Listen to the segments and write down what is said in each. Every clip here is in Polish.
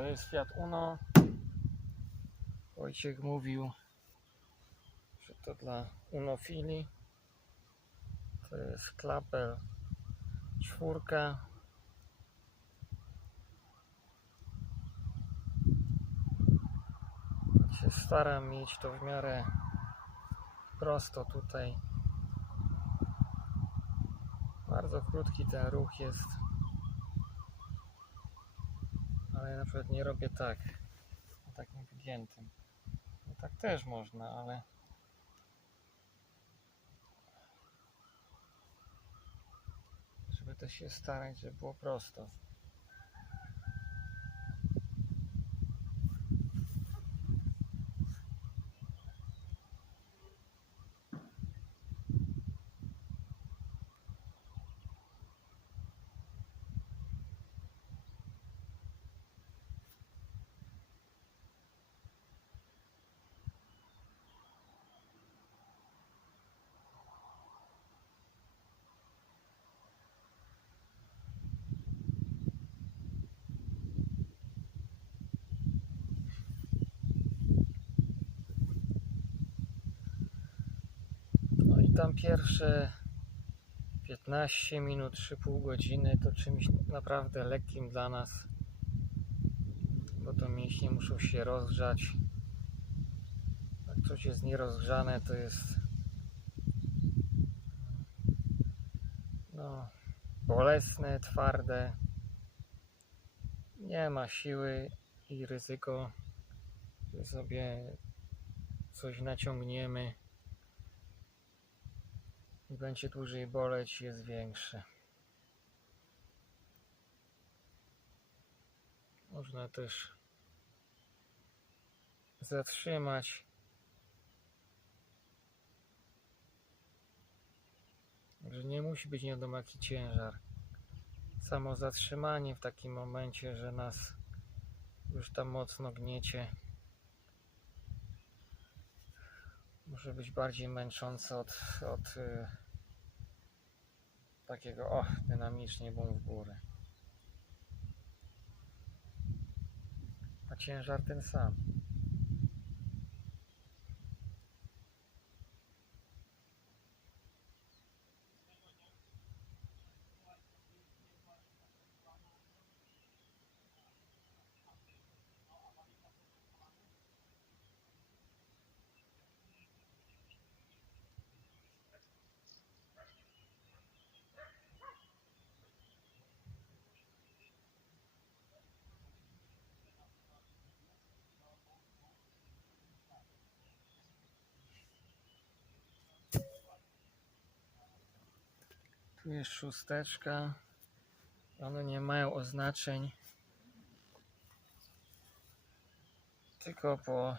To jest Fiat Uno. Wojciech mówił, że to dla unofili. To jest klapel 4. Się staram mieć to w miarę prosto tutaj. Bardzo krótki ten ruch jest, ale na przykład nie robię tak, takim wygiętym. No tak też można, ale żeby też się starać, żeby było prosto. No i tam pierwsze 15 minut, 3,5 godziny to czymś naprawdę lekkim dla nas, bo to mięśnie muszą się rozgrzać. Jak coś jest nierozgrzane, to jest bolesne, twarde, nie ma siły i ryzyko, że sobie coś naciągniemy i będzie dłużej boleć, jest większe. Można też zatrzymać. Także nie musi być nie wiadomo jaki ciężar. Samo zatrzymanie w takim momencie, że nas już tam mocno gniecie, może być bardziej męczące od takiego dynamicznie bum w górę. A ciężar ten sam. Tu jest 6. One nie mają oznaczeń, tylko po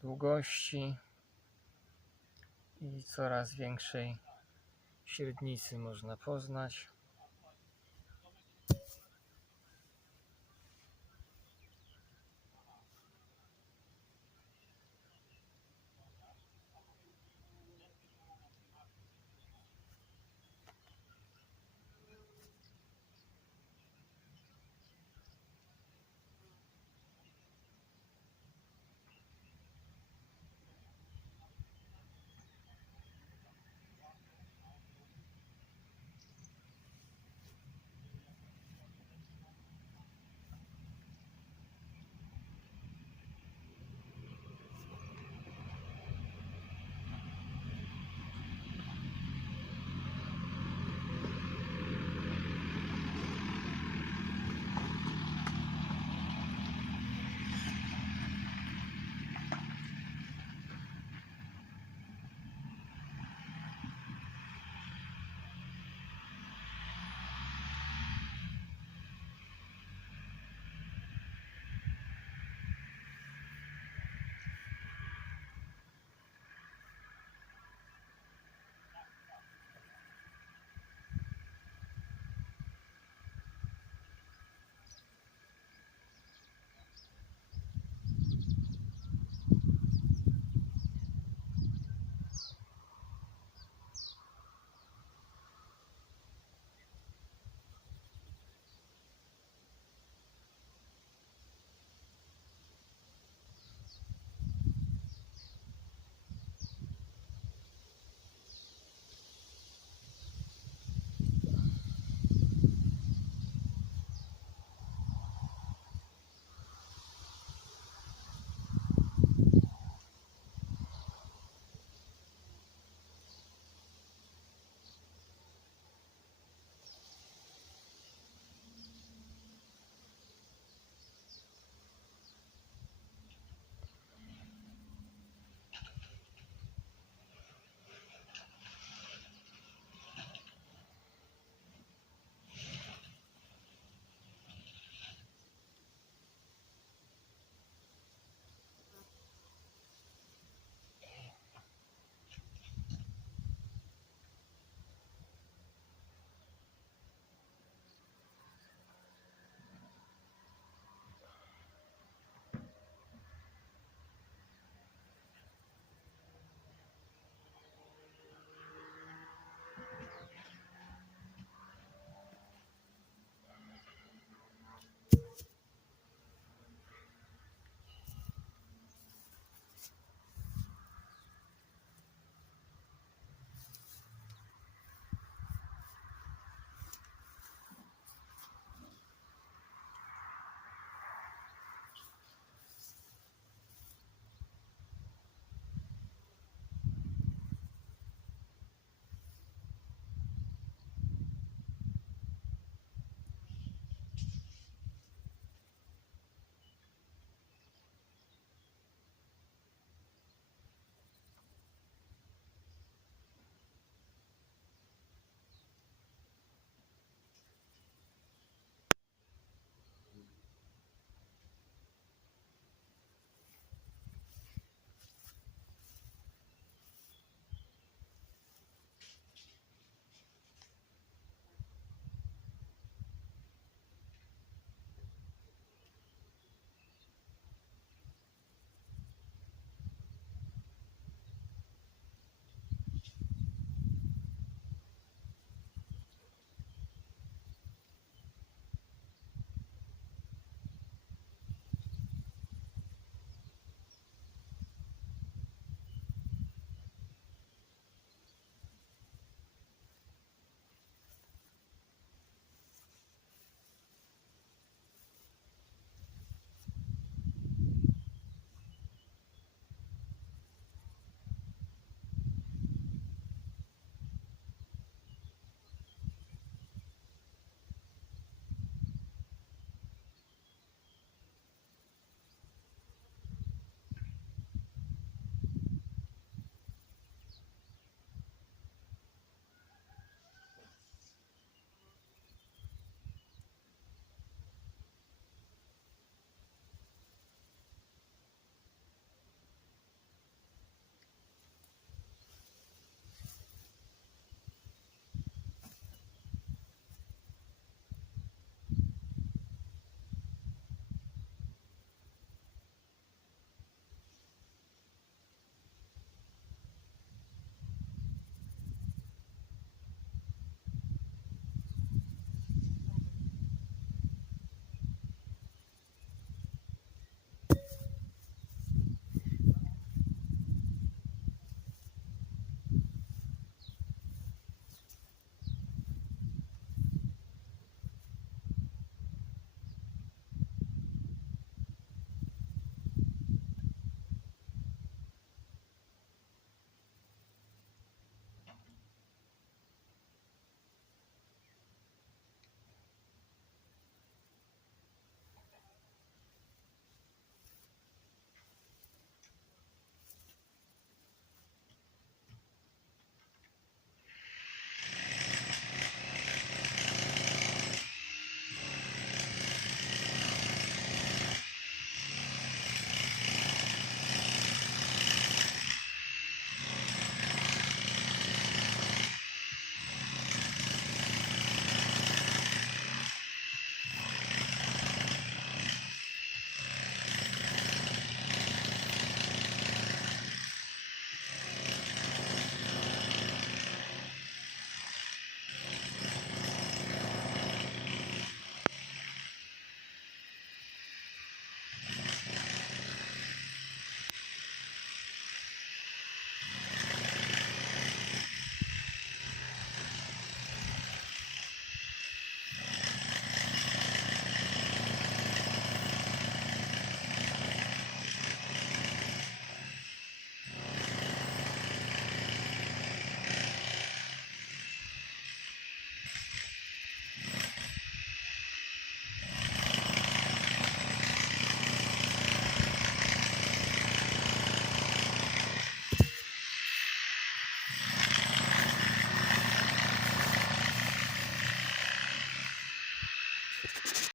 długości i coraz większej średnicy można poznać.